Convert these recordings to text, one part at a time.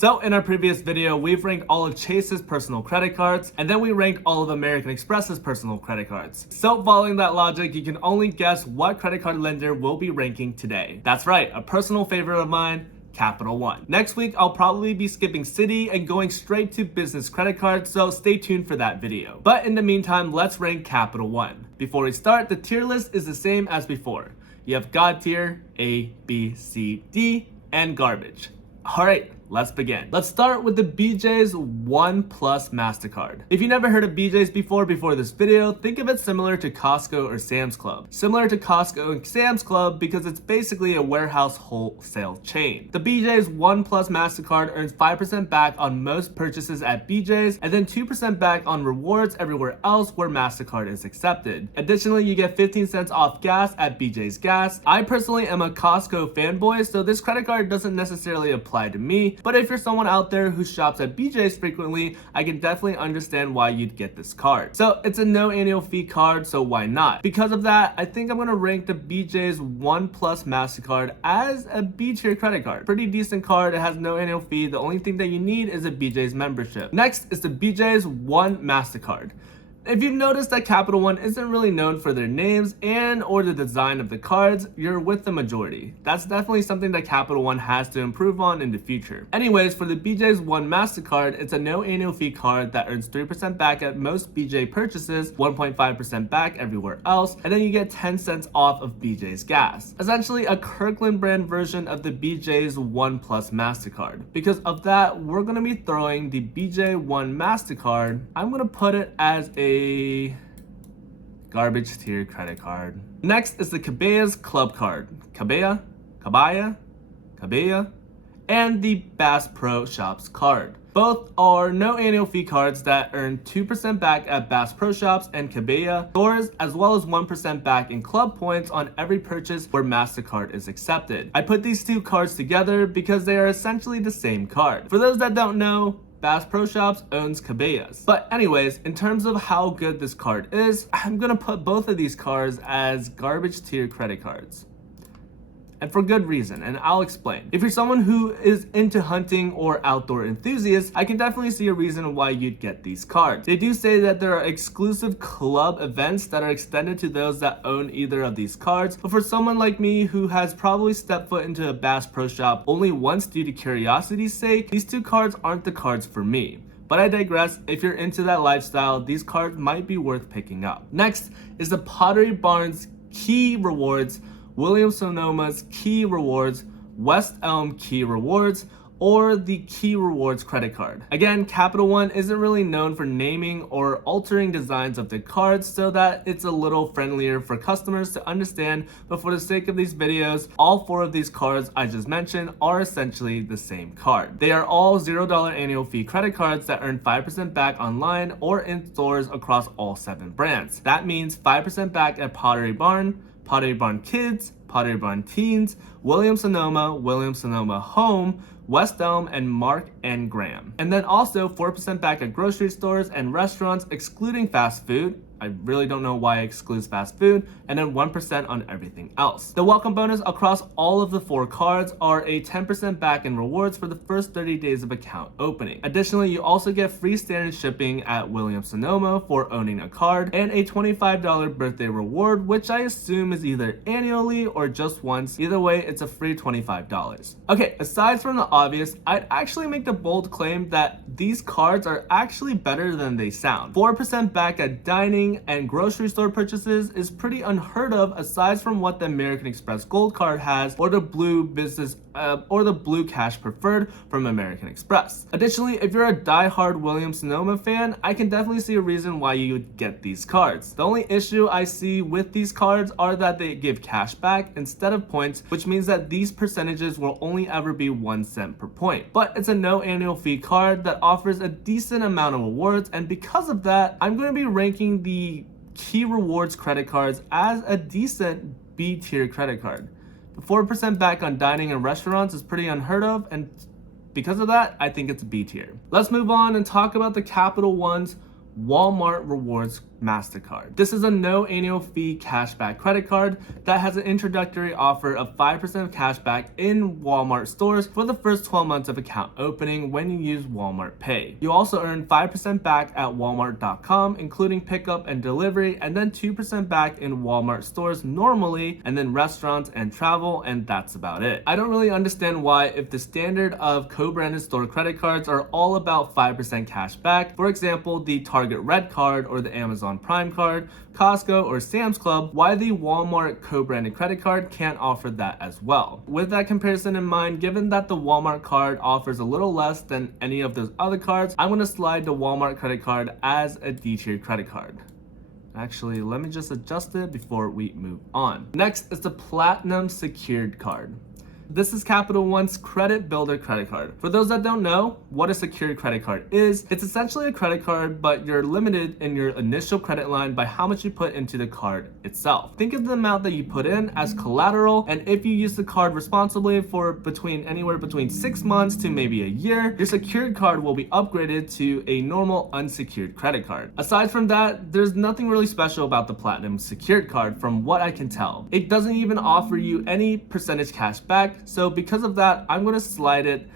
So in our previous video, we've ranked all of Chase's personal credit cards, and then we ranked all of American Express's personal credit cards. So following that logic, you can only guess what credit card lender we'll be ranking today. That's right, a personal favorite of mine, Capital One. Next week, I'll probably be skipping Citi and going straight to business credit cards, so stay tuned for that video. But in the meantime, let's rank Capital One. Before we start, the tier list is the same as before. You have God tier, A, B, C, D, and garbage. Alright, let's begin. Let's start with the BJs One Plus MasterCard. If you never heard of BJs before this video, think of it similar to Costco or Sam's Club. Similar to Costco and Sam's Club because it's basically a warehouse wholesale chain. The BJs One Plus MasterCard earns 5% back on most purchases at BJs and then 2% back on rewards everywhere else where MasterCard is accepted. Additionally, you get 15 cents off gas at BJ's Gas. I personally am a Costco fanboy, so this credit card doesn't necessarily apply to me, but if you're someone out there who shops at BJ's frequently, I can definitely understand why you'd get this card. So it's a no annual fee card, so why not? Because of that, I think I'm gonna rank the BJ's One Plus MasterCard as a B tier credit card. Pretty decent card, it has no annual fee. The only thing that you need is a BJ's membership. Next is the BJ's One MasterCard. If you've noticed that Capital One isn't really known for their names and or the design of the cards, you're with the majority. That's definitely something that Capital One has to improve on in the future. Anyways, for the BJ's One MasterCard, it's a no annual fee card that earns 3% back at most BJ purchases, 1.5% back everywhere else, and then you get 10 cents off of BJ's Gas. Essentially a Kirkland brand version of the BJ's One Plus MasterCard. Because of that, we're gonna be throwing the BJ One MasterCard, I'm gonna put it as a garbage tier credit card. Next is the Cabea's Club Card. Cabea, and the Bass Pro Shops card. Both are no annual fee cards that earn 2% back at Bass Pro Shops and Cabea stores, as well as 1% back in club points on every purchase where MasterCard is accepted. I put these two cards together because they are essentially the same card. For those that don't know, Bass Pro Shops owns Cabea's. But anyways, in terms of how good this card is, I'm gonna put both of these cards as garbage tier credit cards. And for good reason, and I'll explain. If you're someone who is into hunting or outdoor enthusiasts, I can definitely see a reason why you'd get these cards. They do say that there are exclusive club events that are extended to those that own either of these cards, but for someone like me who has probably stepped foot into a Bass Pro Shop only once due to curiosity's sake, these two cards aren't the cards for me. But I digress. If you're into that lifestyle, these cards might be worth picking up. Next is the Pottery Barn's Key Rewards, Williams-Sonoma's Key Rewards, West Elm Key Rewards, or the Key Rewards credit card. Again, Capital One isn't really known for naming or altering designs of the cards so that it's a little friendlier for customers to understand, but for the sake of these videos, all four of these cards I just mentioned are essentially the same card. They are all $0 annual fee credit cards that earn 5% back online or in stores across all 7 brands. That means 5% back at Pottery Barn, Pottery Barn Kids, Pottery Barn Teens, Williams-Sonoma Home, West Elm, and Mark and Graham. And then also 4% back at grocery stores and restaurants excluding fast food. I really don't know why it excludes fast food, and then 1% on everything else. The welcome bonus across all of the 4 cards are a 10% back in rewards for the first 30 days of account opening. Additionally, you also get free standard shipping at Williams-Sonoma for owning a card, and a $25 birthday reward, which I assume is either annually or just once. Either way, it's a free $25. Okay, aside from the obvious, I'd actually make the bold claim that these cards are actually better than they sound. 4% back at dining and grocery store purchases is pretty unheard of aside from what the American Express Gold Card has, or the Blue Business or the Blue Cash Preferred from American Express. Additionally, if you're a die-hard Williams-Sonoma fan, I can definitely see a reason why you would get these cards. The only issue I see with these cards are that they give cash back instead of points, which means that these percentages will only ever be 1 cent per point. But it's a no annual fee card that offers a decent amount of rewards, and because of that, I'm going to be ranking the Key Rewards credit cards as a decent B tier credit card. The 4% back on dining and restaurants is pretty unheard of, and because of that, I think it's B tier. Let's move on and talk about the Capital One's Walmart Rewards MasterCard. This is a no annual fee cashback credit card that has an introductory offer of 5% cashback in Walmart stores for the first 12 months of account opening when you use Walmart Pay. You also earn 5% back at walmart.com, including pickup and delivery, and then 2% back in Walmart stores normally, and then restaurants and travel, and that's about it. I don't really understand why, if the standard of co-branded store credit cards are all about 5% cash back, for example, the Target Red Card or the Amazon Prime card, Costco or Sam's Club, why the Walmart co-branded credit card can't offer that as well. With that comparison in mind, given that the Walmart card offers a little less than any of those other cards, I'm going to slide the Walmart credit card as a D-tier credit card. Actually, let me just adjust it before we move on. Next is the Platinum Secured Card. This is Capital One's Credit Builder credit card. For those that don't know what a secured credit card is, it's essentially a credit card, but you're limited in your initial credit line by how much you put into the card itself. Think of the amount that you put in as collateral, and if you use the card responsibly for anywhere between 6 months to maybe a year, your secured card will be upgraded to a normal unsecured credit card. Aside from that, there's nothing really special about the Platinum Secured Card from what I can tell. It doesn't even offer you any percentage cash back. So because of that, I'm going to slide it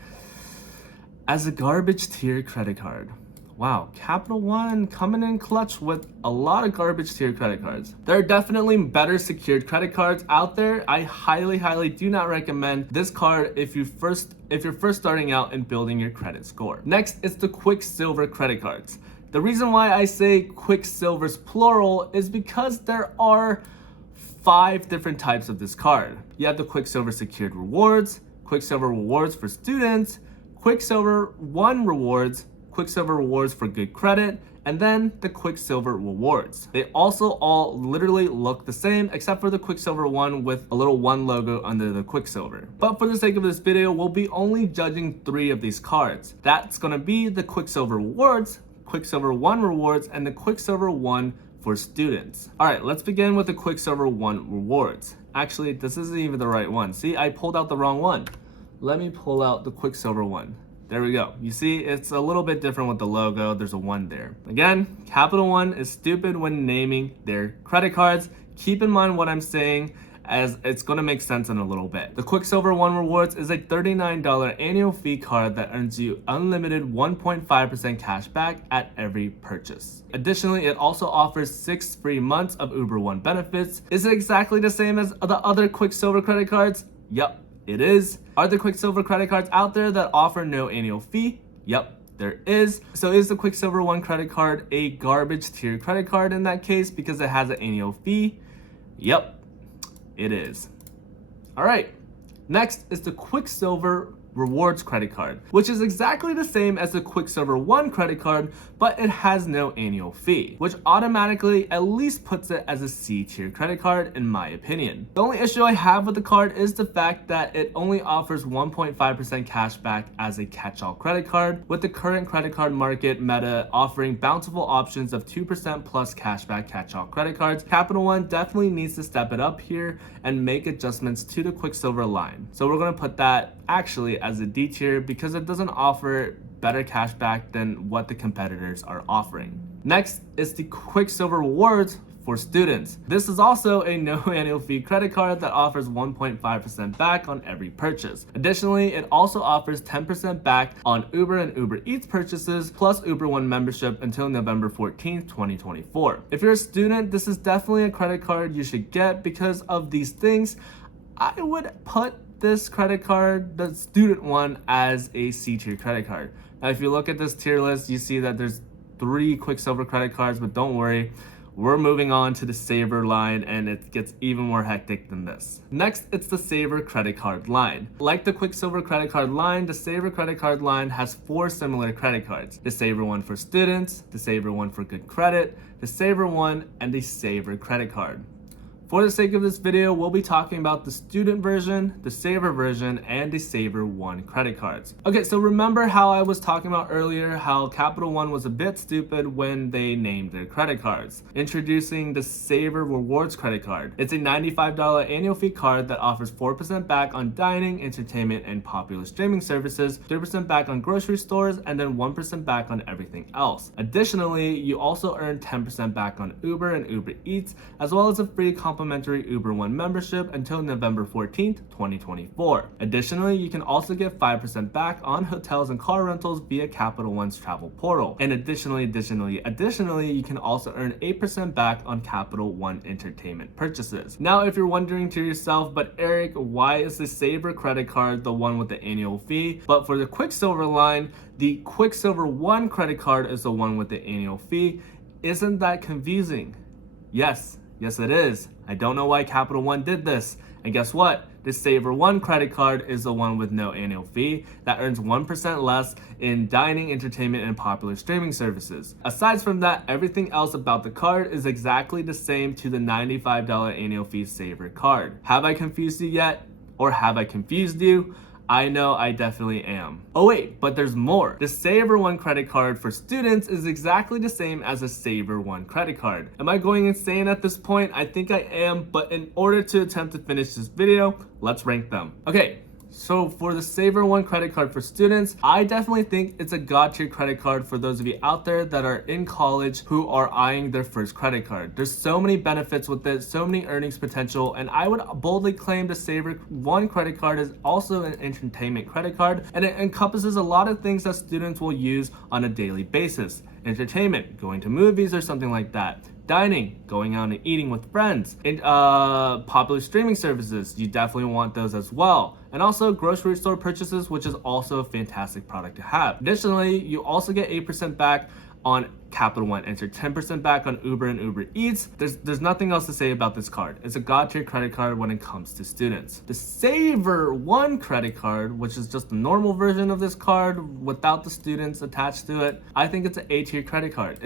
as a garbage tier credit card. Wow, Capital One coming in clutch with a lot of garbage tier credit cards. There are definitely better secured credit cards out there. I highly do not recommend this card if you're first starting out and building your credit score. Next is the Quicksilver credit cards. The reason why I say Quicksilver's plural is because there are 5 different types of this card. You have the Quicksilver Secured Rewards, Quicksilver Rewards for Students, Quicksilver One Rewards, Quicksilver Rewards for Good Credit, and then the Quicksilver Rewards. They also all literally look the same except for the Quicksilver one with a little one logo under the Quicksilver. But for the sake of this video, we'll be only judging 3 of these cards. That's gonna be the Quicksilver Rewards, Quicksilver One Rewards, and the Quicksilver One for Students. All right, let's begin with the Quicksilver One Rewards. Actually, this isn't even the right one. See, I pulled out the wrong one. Let me pull out the Quicksilver one. There we go. You see, it's a little bit different with the logo. There's a 1 there. Again, Capital One is stupid when naming their credit cards. Keep in mind what I'm saying, as it's going to make sense in a little bit. The Quicksilver One Rewards is a $39 annual fee card that earns you unlimited 1.5% cash back at every purchase. Additionally, it also offers 6 free months of Uber One benefits. Is it exactly the same as the other Quicksilver credit cards? Yep, it is. Are there Quicksilver credit cards out there that offer no annual fee? Yep, there is. So is the Quicksilver One credit card a garbage tier credit card in that case because it has an annual fee? Yep, it is. All right, next is the Quicksilver Rewards credit card, which is exactly the same as the Quicksilver One credit card, but it has no annual fee, which automatically at least puts it as a C tier credit card in my opinion. The only issue I have with the card is the fact that it only offers 1.5% cash back as a catch-all credit card, with the current credit card market meta offering bountiful options of 2% plus cashback catch-all credit cards. Capital One definitely needs to step it up here and make adjustments to the Quicksilver line. So we're gonna put that actually as a D tier because it doesn't offer better cashback than what the competitors are offering. Next is the Quicksilver Rewards for Students. This is also a no annual fee credit card that offers 1.5% back on every purchase. Additionally, it also offers 10% back on Uber and Uber Eats purchases, plus Uber One membership until November 14th, 2024. If you're a student, this is definitely a credit card you should get because of these things. I would put this credit card, the student one, as a C tier credit card. Now, if you look at this tier list, you see that there's 3 Quicksilver credit cards, but don't worry, we're moving on to the Savor line and it gets even more hectic than this. Next, it's the Savor credit card line. Like the Quicksilver credit card line, the Savor credit card line has 4 similar credit cards. The Savor One for Students, the Savor One for Good Credit, the Savor One, and the Savor credit card. For the sake of this video, we'll be talking about the student version, the Savor version, and the Savor One credit cards. Okay, so remember how I was talking about earlier how Capital One was a bit stupid when they named their credit cards. Introducing the Savor Rewards credit card. It's a $95 annual fee card that offers 4% back on dining, entertainment, and popular streaming services, 3% back on grocery stores, and then 1% back on everything else. Additionally, you also earn 10% back on Uber and Uber Eats, as well as a free complimentary Uber One membership until November 14th, 2024. Additionally, you can also get 5% back on hotels and car rentals via Capital One's travel portal. And additionally, you can also earn 8% back on Capital One entertainment purchases. Now, if you're wondering to yourself, but Eric, why is the Savor credit card the one with the annual fee? But for the Quicksilver line, the Quicksilver One credit card is the one with the annual fee. Isn't that confusing? Yes, it is. I don't know why Capital One did this. And guess what? The Savor One credit card is the one with no annual fee that earns 1% less in dining, entertainment, and popular streaming services. Aside from that, everything else about the card is exactly the same to the $95 annual fee Savor card. Have I confused you yet? Or have I confused you? I know I definitely am. Oh wait, but there's more. The Savor One credit card for students is exactly the same as a Savor One credit card. Am I going insane at this point? I think I am, but in order to attempt to finish this video, let's rank them. Okay. So for the Savor One credit card for students, I definitely think it's a god tier credit card for those of you out there that are in college who are eyeing their first credit card. There's so many benefits with it, so many earnings potential, and I would boldly claim the Savor One credit card is also an entertainment credit card, and it encompasses a lot of things that students will use on a daily basis. Entertainment, going to movies or something like that. Dining, going out and eating with friends. And popular streaming services, you definitely want those as well. And also grocery store purchases, which is also a fantastic product to have. Additionally, you also get 8% back on Capital One, enter 10% back on Uber and Uber Eats. There's nothing else to say about this card. It's a god tier credit card when it comes to students. The Savor One credit card, which is just the normal version of this card without the students attached to it, I think it's an A tier credit card.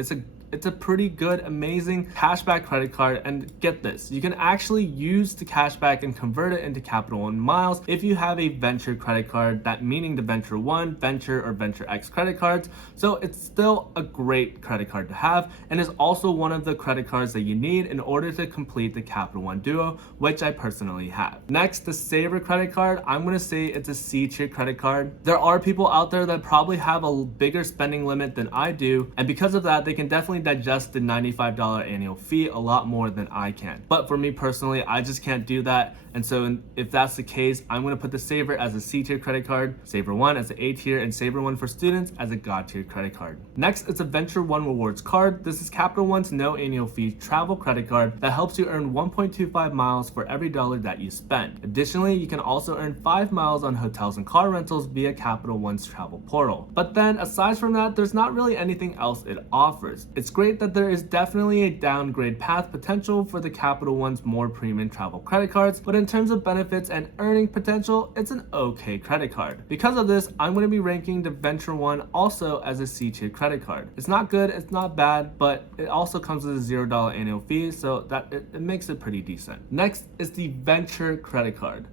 It's a pretty good, amazing cashback credit card, and get this, you can actually use the cashback and convert it into Capital One miles if you have a Venture credit card, that meaning the VentureOne, Venture, or VentureX credit cards. So it's still a great credit card to have, and is also one of the credit cards that you need in order to complete the Capital One Duo, which I personally have. Next, the Savor credit card, I'm gonna say it's a C tier credit card. There are people out there that probably have a bigger spending limit than I do, and because of that, they can definitely digest the $95 annual fee a lot more than I can. But for me personally, I just can't do that. And so if that's the case, I'm going to put the Savor as a C tier credit card, Savor One as an A tier, and Savor One for students as a god tier credit card. Next, it's a VentureOne rewards card. This is Capital One's no annual fee travel credit card that helps you earn 1.25 miles for every dollar that you spend. Additionally, you can also earn 5 miles on hotels and car rentals via Capital One's travel portal. But then aside from that, there's not really anything else it offers. It's great that there is definitely a downgrade path potential for the Capital One's more premium travel credit cards, but in terms of benefits and earning potential, it's an okay credit card. Because of this, I'm going to be ranking the VentureOne also as a C tier credit card. It's not good, it's not bad, but it also comes with a $0 annual fee, so that it makes it pretty decent. Next is the Venture credit card.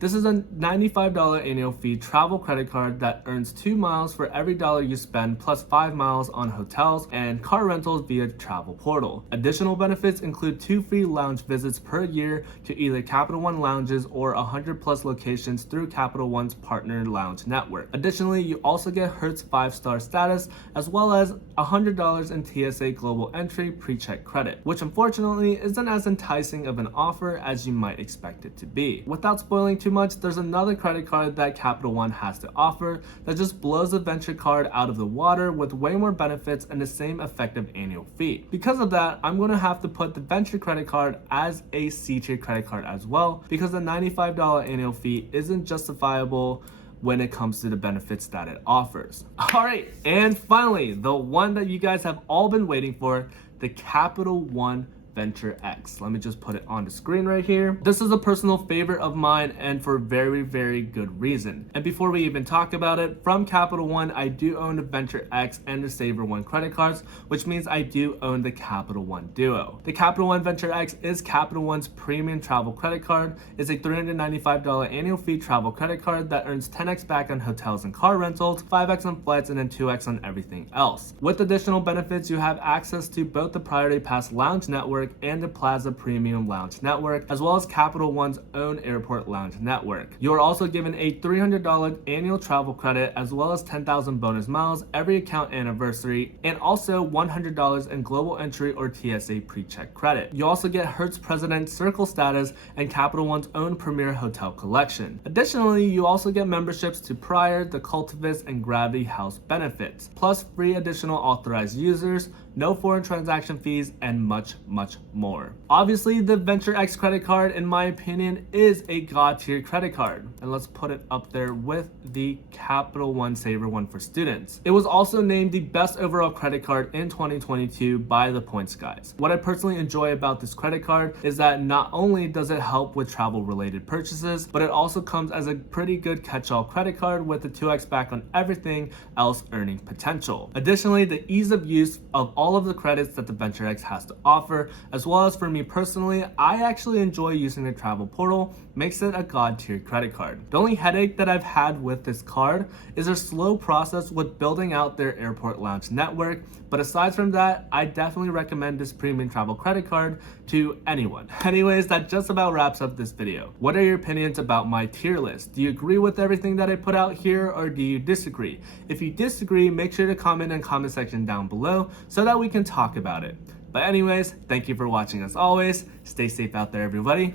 This is a $95 annual fee travel credit card that earns 2 miles for every dollar you spend, plus 5 miles on hotels and car rentals via travel portal. Additional benefits include 2 free lounge visits per year to either Capital One lounges or 100 plus locations through Capital One's partner lounge network. Additionally, you also get Hertz 5-star status, as well as $100 in TSA Global Entry pre-check credit, which unfortunately isn't as enticing of an offer as you might expect it to be. Without spoiling too much, there's another credit card that Capital One has to offer that just blows the Venture card out of the water with way more benefits and the same effective annual fee. Because of that, I'm going to have to put the Venture credit card as a C tier credit card as well, because the $95 annual fee isn't justifiable when it comes to the benefits that it offers. All right, and finally, the one that you guys have all been waiting for, the Capital One VentureX. Let me just put it on the screen right here. This is a personal favorite of mine and for very, very good reason. And before we even talk about it, from Capital One, I do own the VentureX and the Savor One credit cards, which means I do own the Capital One Duo. The Capital One VentureX is Capital One's premium travel credit card. It's a $395 annual fee travel credit card that earns 10x back on hotels and car rentals, 5x on flights, and then 2x on everything else. With additional benefits, you have access to both the Priority Pass Lounge Network and the Plaza Premium Lounge Network, as well as Capital One's own airport lounge network. You are also given a $300 annual travel credit, as well as 10,000 bonus miles every account anniversary, and also $100 in global entry or TSA pre-check credit. You also get Hertz President Circle status and Capital One's own premier hotel collection. Additionally, you also get memberships to Prior, the Cultivist, and Gravity House benefits, plus free additional authorized users, no foreign transaction fees, and much, much more. Obviously, the VentureX credit card, in my opinion, is a god tier credit card. And let's put it up there with the Capital One Savor One for students. It was also named the best overall credit card in 2022 by the Points Guys. What I personally enjoy about this credit card is that not only does it help with travel related purchases, but it also comes as a pretty good catch-all credit card with the 2x back on everything else earning potential. Additionally, the ease of use of all of the credits that the VentureX has to offer, as well as for me personally, I actually enjoy using the travel portal, makes it a god tier credit card. The only headache that I've had with this card is a slow process with building out their airport lounge network, but aside from that, I definitely recommend this premium travel credit card to anyone. Anyways, that just about wraps up this video. What are your opinions about my tier list? Do you agree with everything that I put out here, or do you disagree? If you disagree, make sure to comment in the comment section down below so that we can talk about it. But anyways, thank you for watching as always. Stay safe out there, everybody.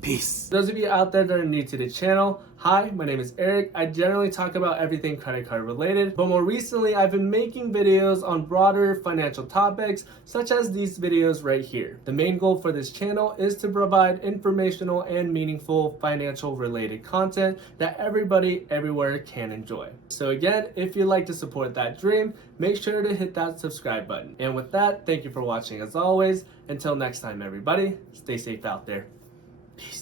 Peace. Those of you out there that are new to the channel, hi, my name is Eric. I generally talk about everything credit card related, but more recently I've been making videos on broader financial topics, such as these videos right here. The main goal for this channel is to provide informational and meaningful financial related content that everybody everywhere can enjoy. So again, if you'd like to support that dream, make sure to hit that subscribe button. And with that, thank you for watching as always. Until next time, everybody, stay safe out there. Peace.